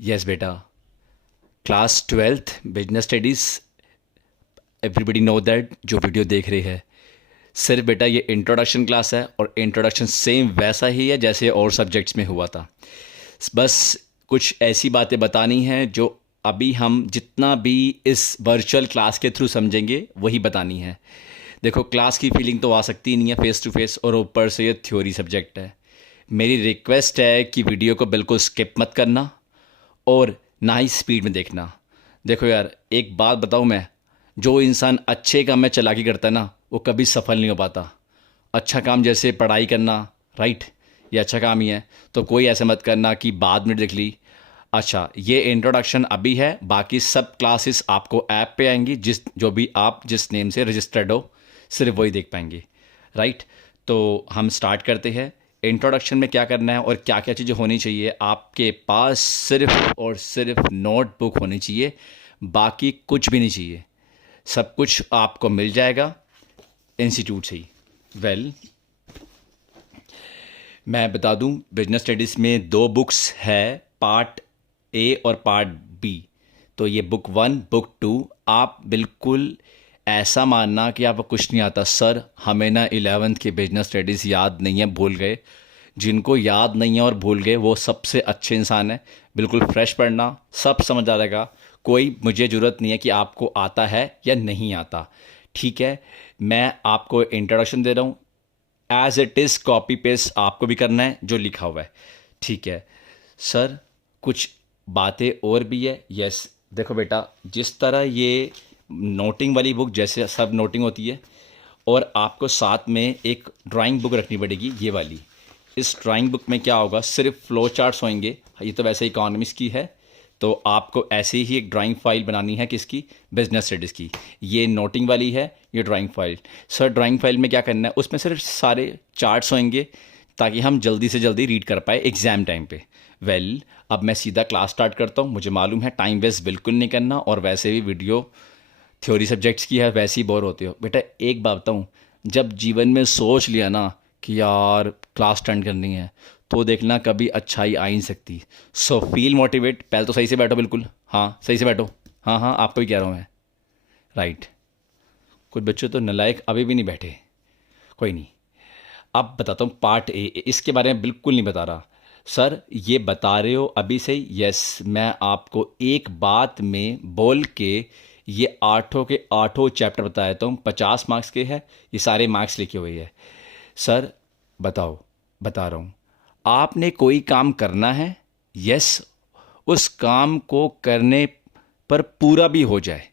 Yes बेटा, class twelfth business studies, everybody know that जो video देख रही है। सिर्फ बेटा ये इंट्रोडक्शन क्लास है और इंट्रोडक्शन सेम वैसा ही है जैसे और सब्जेक्ट्स में हुआ था। बस कुछ ऐसी बातें बतानी हैं जो अभी हम जितना भी इस वर्चुअल क्लास के थ्रू समझेंगे वही बतानी है। देखो, क्लास की फीलिंग तो आ सकती ही नहीं है फेस टू फेस, और ऊपर से ये थ्योरी सब्जेक्ट है। मेरी रिक्वेस्ट है कि वीडियो को बिल्कुल स्किप मत करना और ना ही स्पीड में देखना। देखो यार, एक बात बताऊँ मैं, जो इंसान अच्छे काम में चालाकी करता है ना, वो कभी सफल नहीं हो पाता। अच्छा काम जैसे पढ़ाई करना, राइट, ये अच्छा काम ही है। तो कोई ऐसे मत करना कि बाद में देख ली। अच्छा, ये इंट्रोडक्शन अभी है, बाकी सब क्लासेस आपको ऐप पे आएंगी, जो भी आप जिस नेम से रजिस्टर्ड हो सिर्फ वही देख पाएंगे, राइट। तो हम स्टार्ट करते हैं। इंट्रोडक्शन में क्या करना है और क्या क्या चीज़ें होनी चाहिए, आपके पास सिर्फ और सिर्फ नोटबुक होनी चाहिए, बाकी कुछ भी नहीं चाहिए। सब कुछ आपको मिल जाएगा इंस्टीट्यूट से ही। वेल, मैं बता दूं, बिजनेस स्टडीज़ में दो बुक्स है, पार्ट ए और पार्ट बी। तो ये बुक वन, बुक टू। आप बिल्कुल ऐसा मानना कि आपको कुछ नहीं आता, सर हमें ना 11th की बिजनेस स्टडीज़ याद नहीं है, भूल गए। जिनको याद नहीं है और भूल गए वो सबसे अच्छे इंसान है। बिल्कुल फ्रेश पढ़ना, सब समझ आ जाएगा। कोई मुझे ज़रूरत नहीं है कि आपको आता है या नहीं आता, ठीक है। मैं आपको इंट्रोडक्शन दे रहा हूँ, as it is copy paste आपको भी करना है जो लिखा हुआ है, ठीक है। सर, कुछ बातें और भी है। यस, देखो बेटा, जिस तरह ये नोटिंग वाली बुक जैसे सब नोटिंग होती है, और आपको साथ में एक ड्राइंग बुक रखनी पड़ेगी, ये वाली। इस ड्राइंग बुक में क्या होगा, सिर्फ फ्लो चार्ट्स होंगे। ये तो वैसे इकोनॉमिक्स की है, तो आपको ऐसे ही एक ड्राइंग फाइल बनानी है, किसकी, बिजनेस स्टडीज़ की। ये नोटिंग वाली है, ये drawing file. Sir, drawing file में क्या करना है, उसमें सिर्फ सारे चार्ट्स होंगे ताकि हम जल्दी से जल्दी रीड कर पाए एग्ज़ाम टाइम पे। वेल, अब मैं सीधा क्लास स्टार्ट करता हूँ। मुझे मालूम है टाइम वेस्ट बिल्कुल नहीं करना, और वैसे भी वीडियो थ्योरी सब्जेक्ट्स की है, वैसे ही बोर होते हो। बेटा एक बात बताऊँ, जब जीवन में सोच लिया ना कि यार क्लास अटेंड करनी है, तो देखना कभी अच्छाई आ ही नहीं सकती। So feel motivate. पहले तो सही से बैठो, बिल्कुल, हाँ सही से बैठो। हाँ हाँ, आपको भी कह रहा हूँ मैं, राइट। कुछ बच्चे तो नालायक अभी भी नहीं बैठे, कोई नहीं। अब बताता हूँ पार्ट ए, इसके बारे में बिल्कुल नहीं बता रहा। सर ये बता रहे हो अभी से ही, यस। मैं आपको एक बात में बोल के ये आठों के आठों चैप्टर बता देता हूँ। 50 मार्क्स के हैं, ये सारे मार्क्स लिखे हुए हैं। सर बताओ, बता रहा हूँ, आपने कोई काम करना है, यस, उस काम को करने पर पूरा भी हो जाए,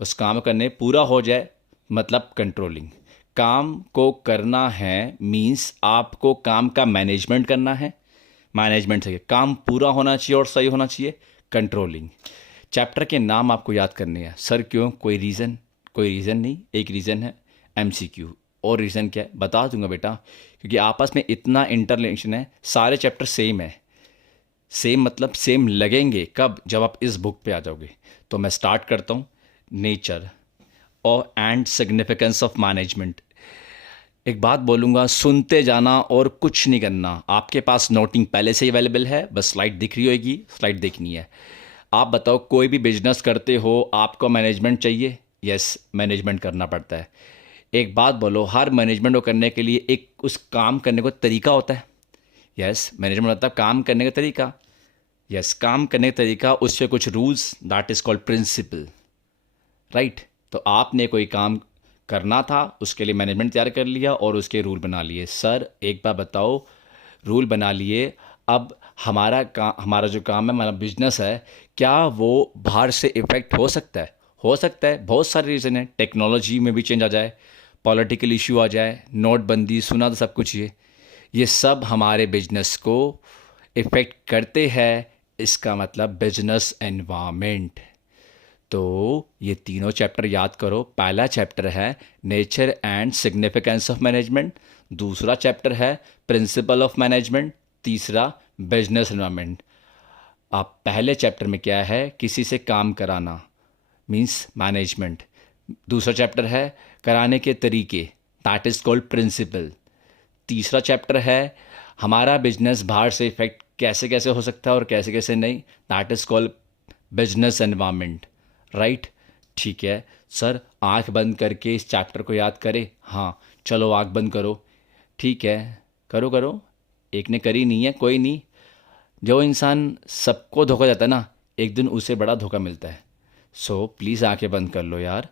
उस काम करने पूरा हो जाए मतलब कंट्रोलिंग। काम को करना है मीन्स आपको काम का मैनेजमेंट करना है। मैनेजमेंट से काम पूरा होना चाहिए और सही होना चाहिए, कंट्रोलिंग। चैप्टर के नाम आपको याद करने हैं। सर क्यों, कोई रीज़न? कोई रीज़न नहीं, एक रीज़न है एमसीक्यू। और रीज़न क्या है बता दूंगा बेटा, क्योंकि आपस में इतना इंटरलेशन है, सारे चैप्टर सेम है। सेम मतलब सेम लगेंगे कब, जब आप इस बुक पे आ जाओगे। तो मैं स्टार्ट करता हूँ। नेचर और एंड सिग्निफिकेंस ऑफ मैनेजमेंट। एक बात बोलूँगा, सुनते जाना और कुछ नहीं करना। आपके पास नोटिंग पहले से ही अवेलेबल है, बस स्लाइड दिख रही होगी, स्लाइड देखनी है। आप बताओ, कोई भी बिजनेस करते हो, आपको मैनेजमेंट चाहिए, यस, मैनेजमेंट करना पड़ता है। एक बात बोलो, हर मैनेजमेंट को करने के लिए एक उस काम करने को तरीका होता है, यस। मैनेजमेंट मतलब काम करने का तरीका, यस, काम करने का तरीका, उससे कुछ rules, that is called principle, right. तो आपने कोई काम करना था, उसके लिए मैनेजमेंट तैयार कर लिया और उसके रूल बना लिए। सर एक बार बताओ, रूल बना लिए, अब हमारा जो काम है, हमारा बिजनेस है, क्या वो बाहर से इफेक्ट हो सकता है? हो सकता है, बहुत सारे रीज़न है। टेक्नोलॉजी में भी चेंज आ जाए, पॉलिटिकल इशू आ जाए, नोटबंदी, सुना तो सब कुछ ये सब हमारे बिजनेस को इफ़ेक्ट करते हैं। इसका मतलब बिजनेस एनवायरनमेंट। तो ये तीनों चैप्टर याद करो। पहला चैप्टर है nature and significance of management, दूसरा चैप्टर है प्रिंसिपल ऑफ मैनेजमेंट, तीसरा बिजनेस एनवायरनमेंट। आप पहले चैप्टर में क्या है, किसी से काम कराना, मींस मैनेजमेंट। दूसरा चैप्टर है कराने के तरीके, दैट इज़ कॉल्ड प्रिंसिपल। तीसरा चैप्टर है हमारा बिजनेस बाहर से इफेक्ट कैसे कैसे हो सकता है और कैसे कैसे नहीं, that is called business environment, right. ठीक है सर, आंख बंद करके इस चैप्टर को याद करें। हाँ चलो आंख बंद करो, ठीक है, करो करो। एक ने करी नहीं है, कोई नहीं। जो इंसान सबको धोखा देता है ना, एक दिन उसे बड़ा धोखा मिलता है। सो प्लीज़ आंखें बंद कर लो यार,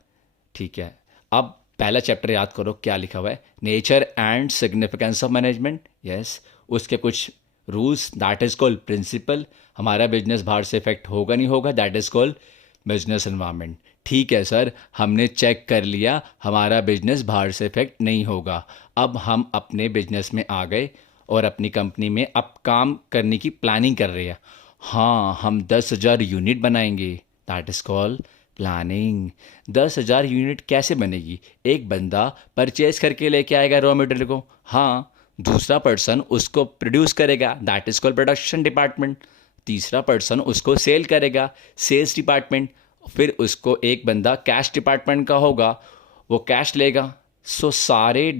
ठीक है। अब पहला चैप्टर याद करो, क्या लिखा हुआ है, nature and significance of management. Yes, उसके कुछ rules, that is called principle. हमारा बिजनेस बाहर से इफेक्ट होगा नहीं होगा, that is called business environment. ठीक है सर, हमने चेक कर लिया, हमारा बिजनेस बाहर से इफेक्ट नहीं होगा। अब हम अपने बिजनेस में आ गए और अपनी कंपनी में अब काम करने की प्लानिंग कर रहे हैं। हाँ, हम 10,000 यूनिट बनाएंगे, that is called planning. 10,000 unit कैसे बनेगी? एक बंदा परचेज करके लेके आएगा रॉ मटेरियल को, हाँ, दूसरा पर्सन उसको प्रोड्यूस करेगा, that is called production department. तीसरा पर्सन उसको सेल करेगा, सेल्स डिपार्टमेंट। फिर उसको एक बंदा कैश डिपार्टमेंट का होगा, वो कैश लेगा। सो सारे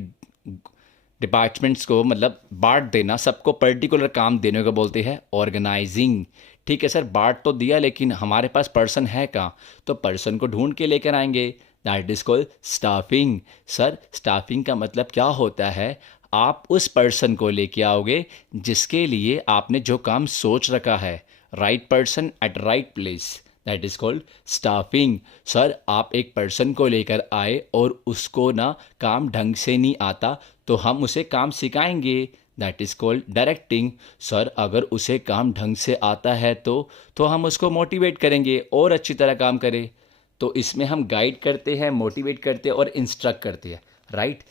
डिपार्टमेंट्स को मतलब बांट देना, सबको पर्टिकुलर काम देने को बोलते हैं ऑर्गेनाइजिंग। ठीक है सर, बांट तो दिया, लेकिन हमारे पास पर्सन है कहाँ? तो पर्सन को ढूंढ के लेकर आएंगे, that is called staffing. Sir staffing का मतलब क्या होता है? आप उस पर्सन को लेके आओगे जिसके लिए आपने जो काम सोच रखा है, right person at right place, that is called staffing. Sir आप एक पर्सन को लेकर आए और उसको ना काम ढंग से नहीं आता, तो हम उसे काम सिखाएंगे, that is called directing. Sir अगर उसे काम ढंग से आता है तो हम उसको मोटिवेट करेंगे और अच्छी तरह काम करे। तो इसमें हम गाइड करते हैं, मोटिवेट करते हैं और इंस्ट्रक्ट करते हैं, राइट।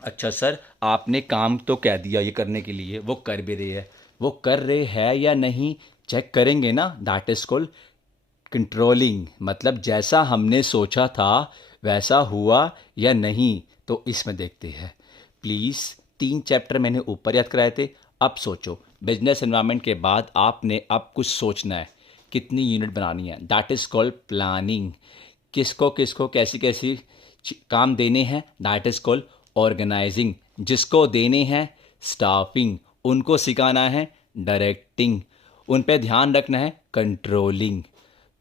अच्छा सर, आपने काम तो कह दिया ये करने के लिए, वो कर भी रही है, वो कर रहे हैं या नहीं चेक करेंगे ना, दैट इज़ कॉल्ड कंट्रोलिंग। मतलब जैसा हमने सोचा था वैसा हुआ या नहीं, तो इसमें देखते हैं। प्लीज़ 3 चैप्टर मैंने ऊपर याद कराए थे। अब सोचो, बिजनेस एनवायरनमेंट के बाद आपने अब कुछ सोचना है, कितनी यूनिट बनानी है, दैट इज़ कॉल्ड प्लानिंग। किसको किसको कैसी कैसी काम देने हैं, दैट इज़ कॉल्ड ऑर्गेनाइजिंग। जिसको देने हैं स्टाफिंग, उनको सिखाना है डायरेक्टिंग, उन पे ध्यान रखना है कंट्रोलिंग।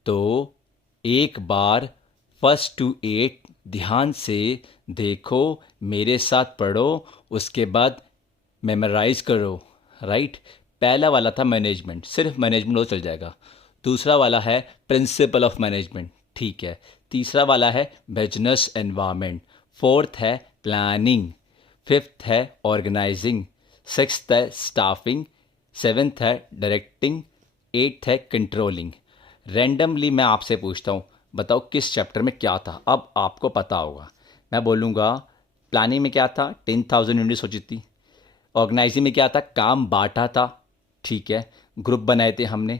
तो एक बार फर्स्ट टू एट ध्यान से देखो, मेरे साथ पढ़ो, उसके बाद मेमोराइज करो, राइट। पहला वाला था मैनेजमेंट, सिर्फ मैनेजमेंट हो चल जाएगा। दूसरा वाला है प्रिंसिपल ऑफ मैनेजमेंट, ठीक है। तीसरा वाला है बिजनेस एनवायरनमेंट। फोर्थ है प्लानिंग। फिफ्थ है ऑर्गेनाइजिंग। सिक्स्थ है स्टाफिंग। सेवेंथ है डायरेक्टिंग। एट्थ है कंट्रोलिंग। रैंडमली मैं आपसे पूछता हूँ, बताओ किस चैप्टर में क्या था? अब आपको पता होगा। मैं बोलूँगा प्लानिंग में क्या था, 10,000 यूनिट सोची थी। ऑर्गेनाइजिंग में क्या था, काम बांटा था, ठीक है, ग्रुप बनाए थे हमने।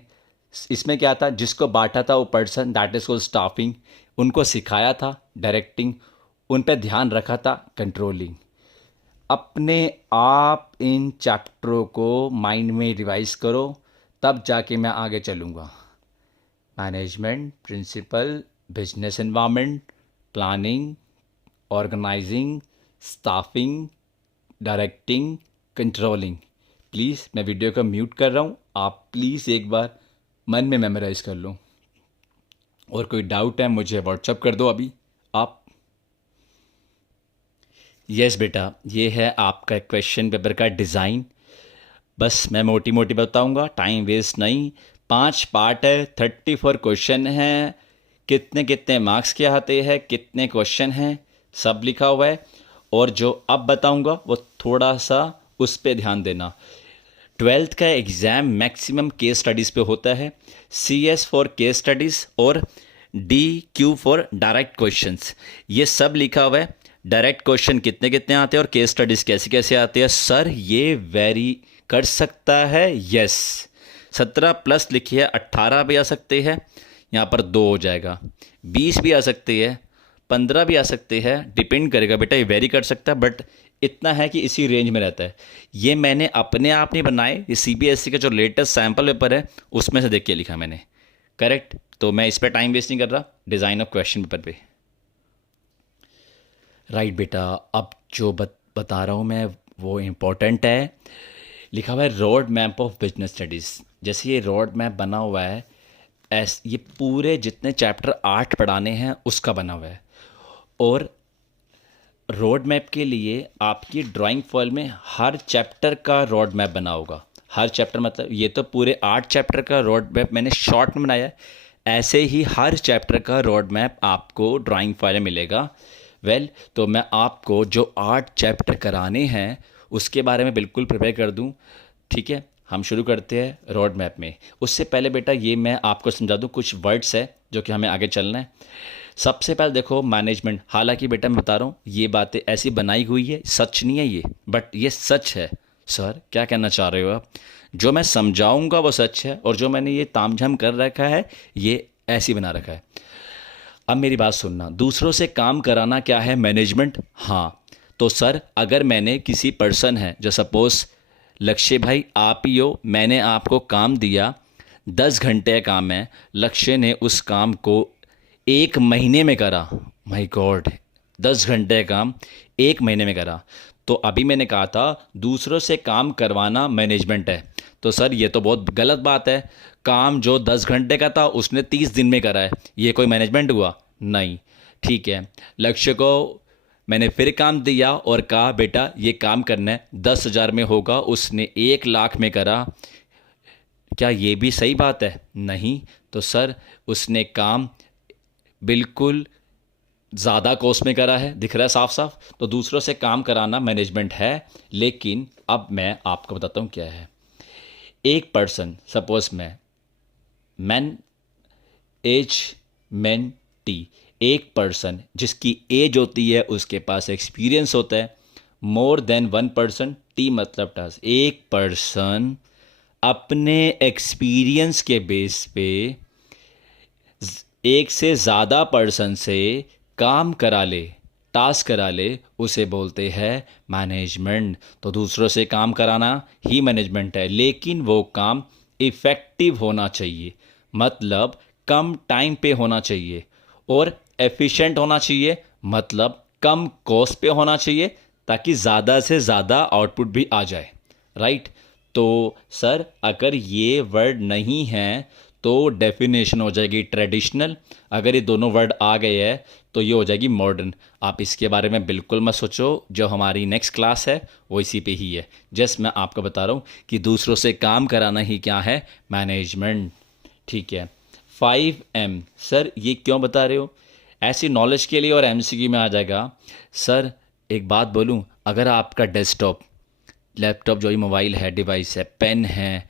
इसमें क्या था, जिसको बांटा था वो person, that is called staffing. उनको सिखाया था डायरेक्टिंग। उन पे ध्यान रखा था कंट्रोलिंग। अपने आप इन चैप्टरों को माइंड में रिवाइज करो, तब जाके मैं आगे चलूँगा। Management principle, business environment, planning, organising, staffing, directing, controlling. Please मैं वीडियो को म्यूट कर रहा हूँ, आप प्लीज़ एक बार मन में मेमोराइज कर लो। और कोई डाउट है मुझे व्हाट्सअप कर दो अभी आप। यस बेटा, ये है आपका क्वेश्चन पेपर का डिज़ाइन। बस मैं मोटी मोटी बताऊंगा, टाइम वेस्ट नहीं। 5 पार्ट है, 34 क्वेश्चन हैं। कितने कितने मार्क्स के आते हैं, कितने क्वेश्चन हैं, सब लिखा हुआ है। और जो अब बताऊंगा वो थोड़ा सा उस पर ध्यान देना। 12th का एग्ज़ाम मैक्सिमम केस स्टडीज़ पे होता है। CS फॉर केस स्टडीज़ और DQ फॉर डायरेक्ट क्वेश्चंस, ये सब लिखा हुआ है। डायरेक्ट क्वेश्चन कितने कितने आते हैं और केस स्टडीज़ कैसे कैसे आते हैं। सर ये वेरी कर सकता है, यस। 17 प्लस लिखिए, 18 भी आ सकते हैं, यहाँ पर 2 हो जाएगा। 20 भी आ सकती है, 15 भी आ सकते हैं, डिपेंड करेगा बेटा, ये वेरी कर सकता है, बट इतना है कि इसी रेंज में रहता है। ये मैंने अपने आप नहीं बनाए, ये CBSE का जो लेटेस्ट सैम्पल पेपर है उसमें से देख के लिखा मैंने, करेक्ट। तो मैं इस पर टाइम वेस्ट नहीं कर रहा, डिज़ाइन ऑफ क्वेश्चन पेपर पे। राइट बेटा, अब जो बता रहा हूँ मैं वो इम्पोर्टेंट है। लिखा हुआ है road map of business studies. जैसे ये रोड मैप बना हुआ है, ये पूरे जितने चैप्टर 8 पढ़ाने हैं उसका बना हुआ है। और रोड मैप के लिए आपकी ड्राइंग फाइल में हर चैप्टर का रोड मैप बना होगा। हर चैप्टर मतलब ये तो पूरे 8 चैप्टर का रोड मैप मैंने शॉर्ट में बनाया है, ऐसे ही हर चैप्टर का रोड मैप आपको ड्राइंग फाइल में मिलेगा। तो मैं आपको जो 8 चैप्टर कराने हैं उसके बारे में बिल्कुल प्रिपेयर कर दूं। ठीक है, हम शुरू करते हैं रोड मैप में। उससे पहले बेटा ये मैं आपको समझा दूं, कुछ वर्ड्स है जो कि हमें आगे चलना है। सबसे पहले देखो मैनेजमेंट। हालांकि बेटा मैं बता रहा हूँ ये बातें ऐसी बनाई हुई है, सच नहीं है ये, बट ये सच है। सर क्या कहना चाह रहे हो आप? जो मैं समझाऊंगा वो सच है, और जो मैंने ये तामझाम कर रखा है ये ऐसी बना रखा है। अब मेरी बात सुनना, दूसरों से काम कराना क्या है? मैनेजमेंट। हाँ, तो सर अगर मैंने किसी पर्सन है, जो सपोज लक्ष्य भाई आप ही हो, मैंने आपको काम दिया, 10 घंटे का काम है, लक्ष्य ने उस काम को 1 महीने में करा। माय गॉड, 10 घंटे का काम 1 महीने में करा। तो अभी मैंने कहा था दूसरों से काम करवाना मैनेजमेंट है। तो सर ये तो बहुत गलत बात है। काम जो 10 घंटे का था उसने 30 दिन में करा है, ये कोई मैनेजमेंट हुआ? नहीं। ठीक है, लक्ष्य को मैंने फिर काम दिया और कहा बेटा ये काम करना है, 10,000 में होगा, उसने 1 लाख में करा, क्या ये भी सही बात है? नहीं। तो सर उसने काम बिल्कुल ज़्यादा कॉस्ट में करा है, दिख रहा है साफ साफ। तो दूसरों से काम कराना मैनेजमेंट है। लेकिन अब मैं आपको बताता हूँ क्या है। एक person, suppose man as man T, एक पर्सन जिसकी एज होती है उसके पास एक्सपीरियंस होता है मोर देन 1 पर्सन, टी मतलब टास्क। एक पर्सन अपने एक्सपीरियंस के बेस पे एक से ज़्यादा पर्सन से काम करा ले, टास्क करा ले, उसे बोलते हैं मैनेजमेंट। तो दूसरों से काम कराना ही मैनेजमेंट है, लेकिन वो काम इफ़ेक्टिव होना चाहिए, मतलब कम टाइम पे होना चाहिए, और एफिशिएंट होना चाहिए, मतलब कम कॉस्ट पे होना चाहिए, ताकि ज़्यादा से ज़्यादा आउटपुट भी आ जाए। राइट। तो सर अगर ये वर्ड नहीं है तो डेफिनेशन हो जाएगी ट्रेडिशनल। अगर ये दोनों वर्ड आ गए हैं तो ये हो जाएगी मॉडर्न। आप इसके बारे में बिल्कुल मत सोचो, जो हमारी नेक्स्ट क्लास है वो इसी पे ही है। जस्ट मैं आपको बता रहा हूँ कि दूसरों से काम कराना ही क्या है? मैनेजमेंट। ठीक है। 5M सर ये क्यों बता रहे हो? ऐसी नॉलेज के लिए, और MCQ में आ जाएगा। सर एक बात बोलूँ, अगर आपका डेस्कटॉप, लैपटॉप जो ही मोबाइल है, डिवाइस है, पेन है,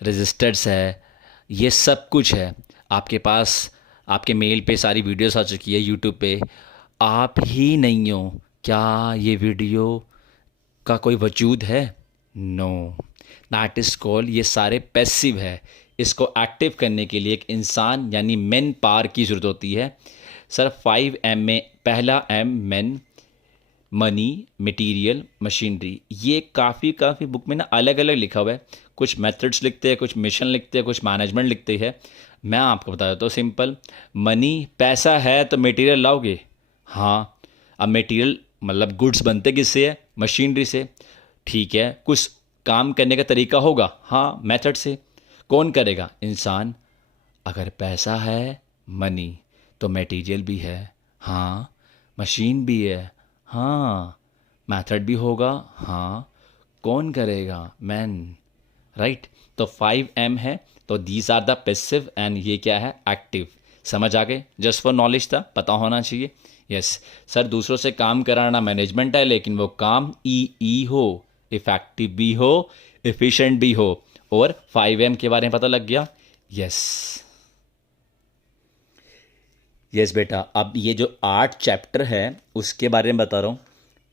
रजिस्टर्स है, ये सब कुछ है आपके पास, आपके मेल पे सारी वीडियोस आ चुकी है, यूट्यूब पे, आप ही नहीं हो, क्या ये वीडियो का कोई वजूद है? नो, दैट इज़ कॉल, ये सारे पैसिव है। इसको एक्टिव करने के लिए एक इंसान यानी मैन पावर की ज़रूरत होती है। सर 5M में पहला M man, money, material, machinery, ये काफ़ी बुक में ना अलग अलग लिखा हुआ है। कुछ मेथड्स लिखते हैं, कुछ मिशन लिखते हैं, कुछ मैनेजमेंट लिखते हैं। मैं आपको बता देता हूँ सिंपल। मनी, पैसा है तो मटेरियल लाओगे। हाँ, अब मटेरियल मतलब गुड्स बनते किससे है? मशीनरी से। ठीक है, कुछ काम करने का तरीका होगा, हाँ, मेथड से। कौन करेगा? इंसान। अगर पैसा है, मनी, तो मटेरियल भी है, हाँ, मशीन भी है, हाँ, मेथड भी होगा, हाँ, कौन करेगा? मैन। राइट। तो 5M है, तो these are the passive and ये क्या है? एक्टिव। समझ आ गए? जस्ट फॉर नॉलेज था, पता होना चाहिए। यस सर, दूसरों से काम कराना मैनेजमेंट है, लेकिन वो काम ई हो, इफेक्टिव भी हो, एफिशिएंट भी हो। और 5M के बारे में पता लग गया? यस बेटा, अब ये जो 8 चैप्टर है उसके बारे में बता रहा हूँ।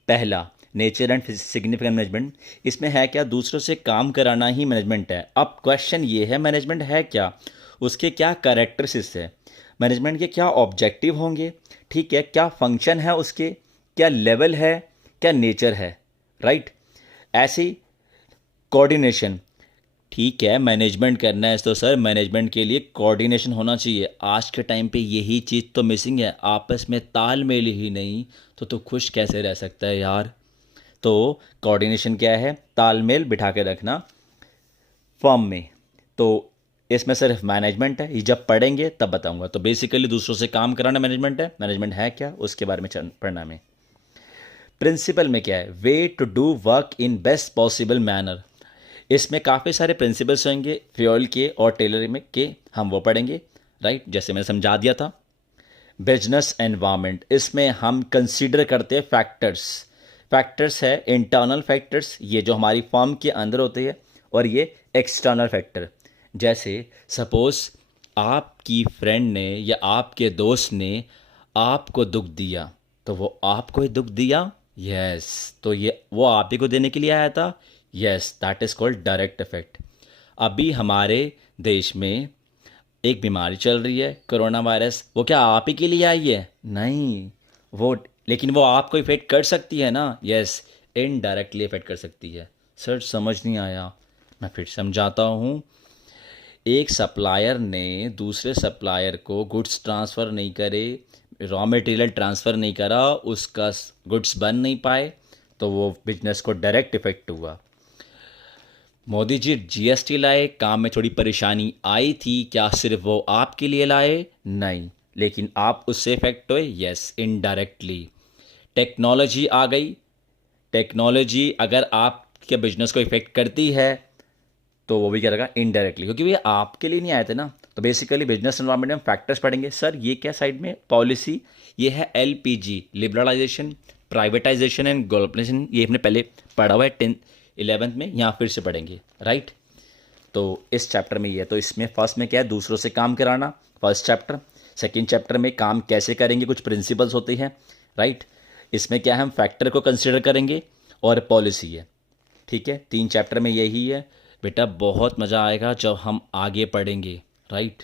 पहला, नेचर एंड सिग्निफिकेंट मैनेजमेंट। इसमें है क्या? दूसरों से काम कराना ही मैनेजमेंट है। अब क्वेश्चन ये है, मैनेजमेंट है क्या, उसके क्या कैरेक्टरिस्टिक्स है, मैनेजमेंट के क्या ऑब्जेक्टिव होंगे, ठीक है, क्या फंक्शन है उसके, क्या लेवल है, क्या नेचर है। राइट। ऐसी कोऑर्डिनेशन। ठीक है, मैनेजमेंट करना है तो सर मैनेजमेंट के लिए कोऑर्डिनेशन होना चाहिए। आज के टाइम पे यही चीज़ तो मिसिंग है, आपस में तालमेल ही नहीं, तो खुश कैसे रह सकता है यार? तो कोऑर्डिनेशन क्या है? तालमेल बिठा के रखना फर्म में। तो इसमें सिर्फ मैनेजमेंट है, ये जब पढ़ेंगे तब बताऊंगा। तो बेसिकली दूसरों से काम कराना मैनेजमेंट है। मैनेजमेंट है क्या, उसके बारे में पढ़ना में। प्रिंसिपल में क्या है? Way to do work in best possible manner. इसमें काफ़ी सारे प्रिंसिपल्स होंगे फ्यूल के और टेलरिंग में के, हम वो पढ़ेंगे, राइट। जैसे मैंने समझा दिया था। बिजनेस एनवायरनमेंट, इसमें हम कंसीडर करते हैं फैक्टर्स। फैक्टर्स है इंटरनल फैक्टर्स, ये जो हमारी फर्म के अंदर होते हैं, और ये एक्सटर्नल फैक्टर। जैसे सपोज आपकी फ्रेंड ने या आपके दोस्त ने आपको दुख दिया, तो वो आपको ही दुख दिया, यस, तो ये वो आप ही को देने के लिए आया था, yes, that is called direct effect. अभी हमारे देश में एक बीमारी चल रही है, कोरोना वायरस, वो क्या आप ही के लिए आई है? नहीं, वो, लेकिन वो आपको इफेक्ट कर सकती है ना, यस, इनडायरेक्टली इफेक्ट कर सकती है। सर समझ नहीं आया, मैं फिर समझाता हूँ। एक सप्लायर ने दूसरे सप्लायर को गुड्स ट्रांसफ़र नहीं करे, रॉ मटेरियल ट्रांसफ़र नहीं करा, उसका गुड्स बन नहीं पाए, तो वो बिजनेस को डायरेक्ट इफेक्ट हुआ। मोदी जी जीएसटी लाए, काम में थोड़ी परेशानी आई थी, क्या सिर्फ वो आपके लिए लाए? नहीं, लेकिन आप उससे इफेक्ट हुए, यस, इनडायरेक्टली। टेक्नोलॉजी आ गई, टेक्नोलॉजी अगर आपके बिजनेस को इफेक्ट करती है तो वो भी क्या रहेगा? इनडायरेक्टली, क्योंकि ये आपके लिए नहीं आए थे ना। तो बेसिकली बिजनेस एनवायरनमेंट में फैक्टर्स पढ़ेंगे। सर ये क्या साइड में? पॉलिसी, ये है LPG, liberalisation, privatisation and globalisation, ये हमने पहले पढ़ा हुआ है 10th-11th में, यहाँ फिर से पढ़ेंगे, राइट। तो इस चैप्टर में ये है। तो इसमें फर्स्ट में क्या है? दूसरों से काम कराना, फर्स्ट चैप्टर। सेकेंड चैप्टर में काम कैसे करेंगे, कुछ प्रिंसिपल्स होते हैं, राइट। इसमें क्या है? हम फैक्टर को कंसिडर करेंगे और पॉलिसी है, ठीक है। 3 चैप्टर में यही है बेटा। बहुत मज़ा आएगा जब हम आगे पढ़ेंगे, राइट।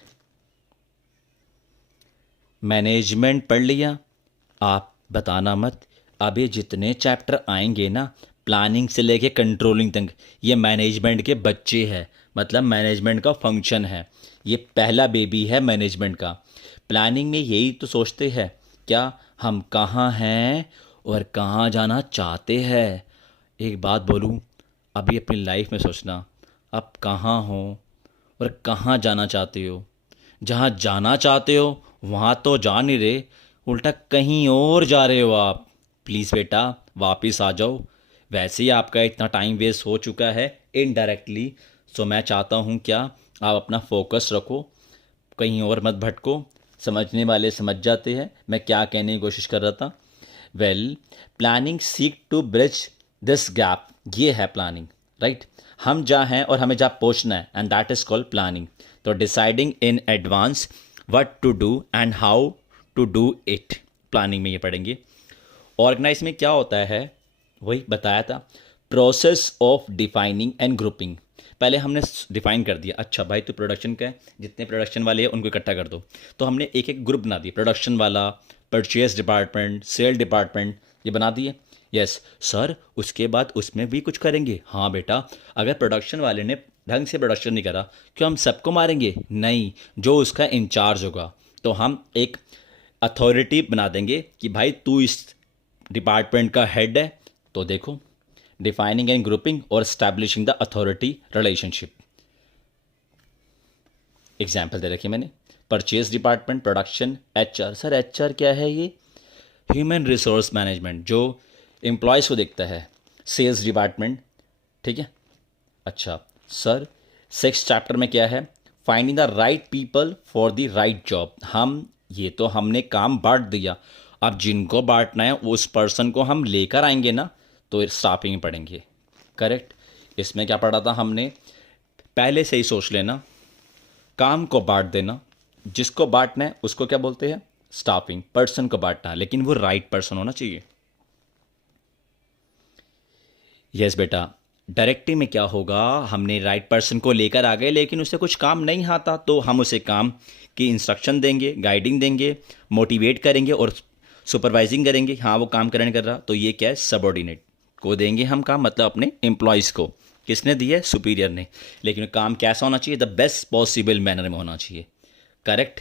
मैनेजमेंट पढ़ लिया, आप बताना मत। अभी जितने चैप्टर आएंगे ना, प्लानिंग से लेके कंट्रोलिंग तक, ये मैनेजमेंट के बच्चे हैं, मतलब मैनेजमेंट का फंक्शन है। ये पहला बेबी है मैनेजमेंट का। प्लानिंग में यही तो सोचते हैं, क्या हम कहाँ हैं और कहाँ जाना चाहते हैं। एक बात बोलूँ, अभी अपनी लाइफ में सोचना, आप कहाँ हो और कहाँ जाना चाहते हो। जहाँ जाना चाहते हो वहाँ तो जा नहीं रहे, उल्टा कहीं और जा रहे हो आप। प्लीज़ बेटा वापस आ जाओ। वैसे ही आपका इतना टाइम वेस्ट हो चुका है इनडायरेक्टली। सो मैं चाहता हूँ क्या, आप अपना फोकस रखो, कहीं और मत भटको। समझने वाले समझ जाते हैं मैं क्या कहने की कोशिश कर रहा था। Well, planning seek to bridge this gap, ये है प्लानिंग, राइट। हम जहाँ हैं और हमें जहाँ पहुँचना है, and that is called planning. तो deciding in advance what to do and how to do it, planning में ये पढ़ेंगे। ऑर्गेनाइज में क्या होता है, वही बताया था, process of defining and grouping. पहले हमने डिफाइन कर दिया, अच्छा भाई तो प्रोडक्शन का है, जितने प्रोडक्शन वाले हैं उनको इकट्ठा कर दो। तो हमने एक एक ग्रुप बना दिया, प्रोडक्शन वाला, परचेज डिपार्टमेंट, सेल डिपार्टमेंट, ये बना दिए। यस सर, उसके बाद उसमें भी कुछ करेंगे। हाँ बेटा, अगर प्रोडक्शन वाले ने ढंग से प्रोडक्शन नहीं करा, क्यों हम सबको मारेंगे? नहीं, जो उसका इंचार्ज होगा, तो हम एक अथॉरिटी बना देंगे कि भाई तू इस डिपार्टमेंट का हेड है। तो देखो, डिफाइनिंग एंड ग्रुपिंग और establishing the authority relationship. Example दे रखी मैंने, purchase department, production, HR. Sir HR क्या है? ये ह्यूमन रिसोर्स मैनेजमेंट, जो एम्प्लॉयज़ को देखता है। सेल्स डिपार्टमेंट, ठीक है। अच्छा सर, 6th चैप्टर में क्या है? Finding the right people for the right job. हम ये तो हमने काम बांट दिया, अब जिनको बांटना है उस पर्सन को हम लेकर आएंगे ना, तो स्टाफिंग में पढ़ेंगे, करेक्ट। इसमें क्या पढ़ा था हमने? पहले से ही सोच लेना, काम को बांट देना, जिसको बांटना है उसको क्या बोलते हैं? स्टाफिंग। पर्सन को बांटना है, लेकिन वो राइट पर्सन होना चाहिए। यस बेटा, डायरेक्टिंग में क्या होगा, हमने राइट पर्सन को लेकर आ गए, लेकिन उसे कुछ काम नहीं आता, तो हम उसे काम की इंस्ट्रक्शन देंगे, गाइडिंग देंगे, मोटिवेट करेंगे और सुपरवाइजिंग करेंगे। हाँ वो काम करने कर रहा, तो ये क्या है? सबऑर्डिनेट को देंगे हम काम, मतलब अपने एम्प्लॉयज़ को। किसने दिया है? सुपीरियर ने। लेकिन काम कैसा होना चाहिए? द बेस्ट पॉसिबल मैनर में होना चाहिए, correct.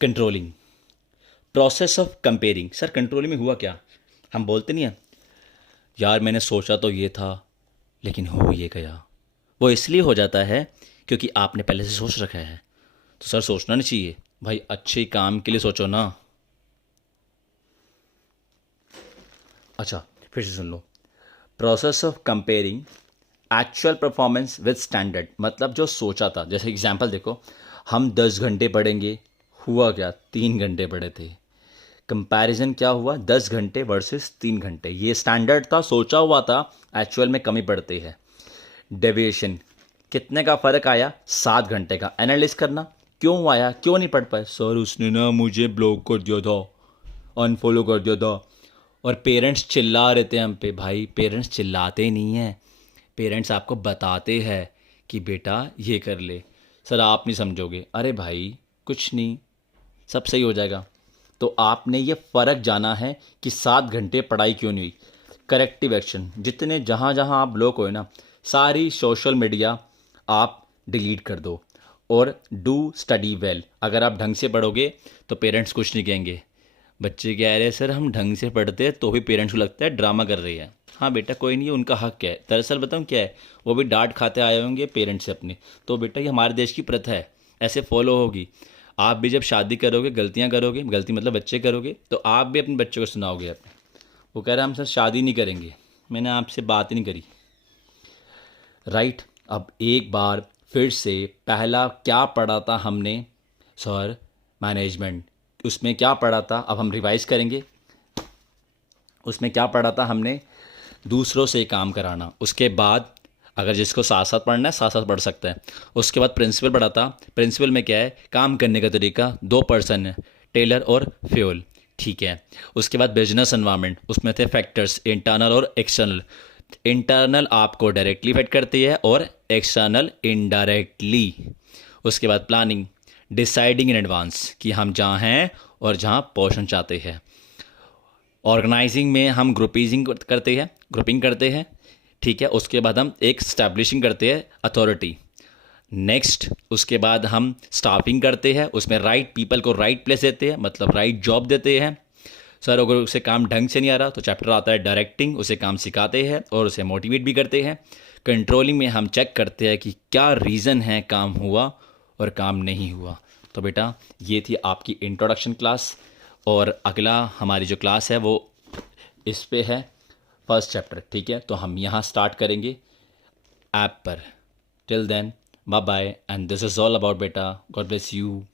Controlling, process of comparing. Sir controlling में हुआ क्या? हम बोलते नहीं है, यार मैंने सोचा तो ये था लेकिन हो ये गया। वो इसलिए हो जाता है क्योंकि आपने पहले से सोच रखा है। तो सर सोचना नहीं चाहिए भाई, अच्छे काम के लिए सोचो ना। अच्छा, फिर से सुन लो। Process of comparing actual performance with standard, मतलब जो सोचा था। जैसे एग्जांपल देखो, हम 10 घंटे पढ़ेंगे, हुआ क्या, 3 घंटे पढ़े थे। कंपैरिजन क्या हुआ, 10 घंटे वर्सेस 3 घंटे, ये स्टैंडर्ड था, सोचा हुआ था, एक्चुअल में कमी पड़ती है। डेविएशन, कितने का फ़र्क आया, 7 घंटे का। एनालिस करना, क्यों आया, क्यों नहीं पढ़ पाए, सर उसने ना मुझे ब्लॉक कर दिया था, अनफॉलो कर दिया था। और पेरेंट्स चिल्ला रहे थे हम पे। भाई पेरेंट्स चिल्लाते नहीं हैं, पेरेंट्स आपको बताते हैं कि बेटा ये कर ले। सर आप नहीं समझोगे, अरे भाई कुछ नहीं, सब सही हो जाएगा। तो आपने ये फ़र्क जाना है कि 7 घंटे पढ़ाई क्यों नहीं हुई। करेक्टिव एक्शन, जितने जहाँ जहाँ आप ब्लॉक हुए ना, सारी सोशल मीडिया आप डिलीट कर दो और डू स्टडी वेल। अगर आप ढंग से पढ़ोगे तो पेरेंट्स कुछ नहीं कहेंगे। बच्चे कह रहे हैं सर हम ढंग से पढ़ते हैं तो भी पेरेंट्स को लगता है ड्रामा कर रही है। हाँ बेटा कोई नहीं, उनका हक है। दरअसल बताऊँ क्या है, वो भी डांट खाते आए होंगे पेरेंट्स से अपने। तो बेटा ये हमारे देश की प्रथा है, ऐसे फॉलो होगी। आप भी जब शादी करोगे, गलतियाँ करोगे, गलती मतलब बच्चे करोगे, तो आप भी अपने बच्चों को सुनाओगे अपने। वो कह रहा है हम सर शादी नहीं करेंगे, मैंने आपसे बात ही नहीं करी, राइट। अब एक बार फिर से, पहला क्या पढ़ा था हमने, सर मैनेजमेंट। उसमें क्या पढ़ा था, अब हम रिवाइज करेंगे। उसमें क्या पढ़ा था हमने, दूसरों से काम कराना। उसके बाद अगर जिसको साथ साथ पढ़ना है साथ साथ पढ़ सकता है। उसके बाद प्रिंसिपल पढ़ा था। प्रिंसिपल में क्या है, काम करने का तरीका, 2 पर्सन है, टेलर और फ्यूल, ठीक है। उसके बाद बिजनेस एनवायरनमेंट, उसमें थे फैक्टर्स इंटरनल और एक्सटर्नल। इंटरनल आपको डायरेक्टली इफेक्ट करती है और एक्सटर्नल इनडायरेक्टली। उसके बाद प्लानिंग, डिसाइडिंग इन एडवांस कि हम जहाँ हैं और जहाँ पहुँचना चाहते हैं। ऑर्गेनाइजिंग में हम ग्रुपिंग करते हैं, ठीक है। उसके बाद हम एक स्टैब्लिशिंग करते हैं अथॉरिटी। नेक्स्ट उसके बाद हम स्टाफिंग करते हैं, उसमें राइट पीपल को राइट प्लेस देते हैं, मतलब राइट जॉब देते हैं। सर अगर उसे काम ढंग से नहीं आ रहा तो चैप्टर आता है डायरेक्टिंग, उसे काम सिखाते हैं और उसे मोटिवेट भी करते हैं। कंट्रोलिंग में हम चेक करते हैं कि क्या रीज़न है काम हुआ और काम नहीं हुआ। तो बेटा ये थी आपकी इंट्रोडक्शन क्लास, और अगला हमारी जो क्लास है वो इस पे है, फर्स्ट चैप्टर, ठीक है। तो हम यहाँ स्टार्ट करेंगे ऐप पर। Till then bye bye, and this is all about बेटा, गॉड ब्लेस यू।